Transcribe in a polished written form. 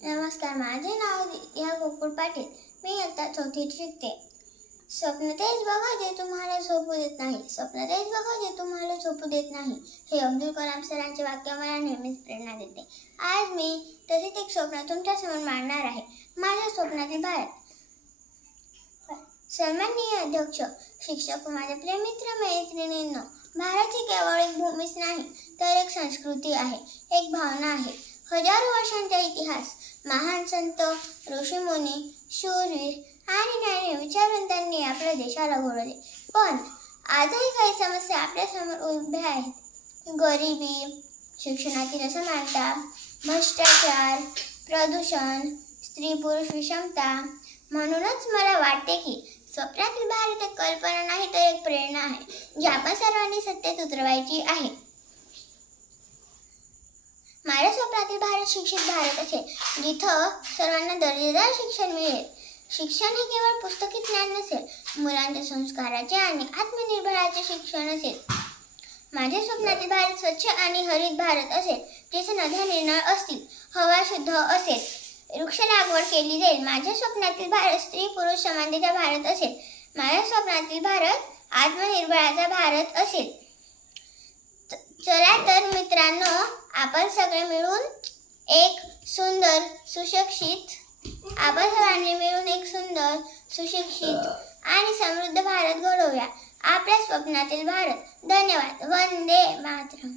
नमस्कार, माझे नाव या गोकुळ पाटील. मी इयत्ता चौथीत शिकते. स्वप्न तेच बघा जे तुम्हाला झोपू देत नाही. स्वप्न तेच बघा जे तुम्हाला झोपू देत नाही. हे अब्दुल कलाम सरांचे वाक्य मला नेहमीच प्रेरणा देते. आज मी तसेच एक स्वप्न तुमच्यासमोर मांडणार आहे. माझ्या स्वप्नातील भारत. सन्माननीय अध्यक्ष, शिक्षक व माझे प्रेमित्र मैत्रिणींनो, भारत ही केवळ एक भूमीच नाही तर एक संस्कृती आहे, एक भावना आहे. हजारो वर्षांचा इतिहास, महान संत, ऋषीमुनी, शूरवीर आणि ज्ञानी विचारवंतांनी आपल्या देशाला घडवले. पण आजही काही समस्या आपल्या समोर उभ्या आहेत. गरिबी, शिक्षणातील असमानता, भ्रष्टाचार, प्रदूषण, स्त्री पुरुष विषमता. म्हणूनच मला वाटते की स्वप्नातील भारत एक कल्पना नाही तर एक प्रेरणा आहे, जी आपण सर्वांनी सत्तेत उतरवायची आहे. माझ्या स्वप्नातील भारत शिक्षित भारत असेल, जिथं सर्वांना दर्जेदार शिक्षण मिळेल. शिक्षण हे केवळ पुस्तकी ज्ञान नसेल, मुलांच्या संस्काराचे आणि आत्मनिर्भराचे शिक्षण असेल. माझ्या स्वप्नातील भारत स्वच्छ आणि हरित भारत असेल, जिथे नद्या निर्मळ असतील, हवा शुद्ध असेल, वृक्ष लागवड केली जाईल. माझ्या स्वप्नातील भारत स्त्री पुरुष समानतेचा भारत असेल. माझ्या स्वप्नातील भारत आत्मनिर्भराचा भारत असेल. चला तर मित्रांनो, आपण सगळे मिळून एक सुंदर सुशिक्षित आणि समृद्ध भारत घडवूया. आपल्या स्वप्नातील भारत. धन्यवाद. वंदे मातरम.